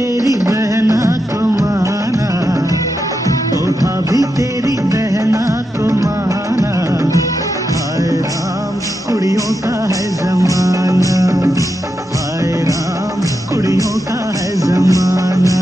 तेरी बहना को माना, ओ भाभी तेरी बहना को माना। हाय राम कुड़ियों का है जमाना, हाय राम कुड़ियों का है जमाना।